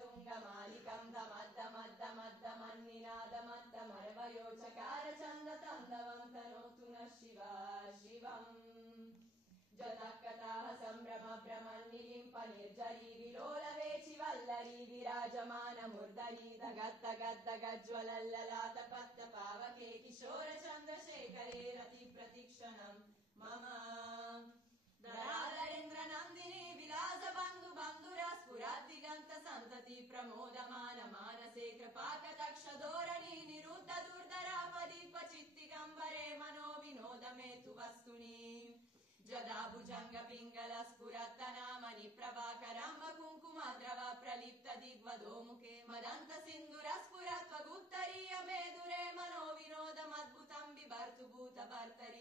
तुङ्गमालिकम् दमद्दमद्दमद्दमद्दमन्निनादमद्दमरवयोचकार चन्दतं दवन्तनोतु नः शिवा शिवम् जतकताः सम्भ्रम भ्रमन्निलिम्प निर्जरी विलोलवेचि वल्लरी विराजमान मुर्दरी दगद्दगद्दगज्ज्वलल्ललाट पत्त पावके किशोर चन्द्रशेखरे रति प्रतिक्षणम् मम धराधरेन्द्र नन्दिनी विलास बन्धु बन्धुरा स्फुरद्दिगन्त सन्तति प्रमोदमान मानसे कृपाकटाक्ष धोरणी निरुद्ध दुर्धरापदि क्वचित्तिगम्बरे मनो विनोद मे तु वस्तुनि जदा भुजङ्ग पिङ्गल स्फुरत्तनामनि प्रभाकराम्ब कुङ्कुमद्रव प्रलिप्त दिग्वधो मुखे मदन्त सिन्धुर स्फुरत्वगुत्तरीय मेदुरे मनो विनोदमद्भुतम् बिभर्तु भूत भर्तरि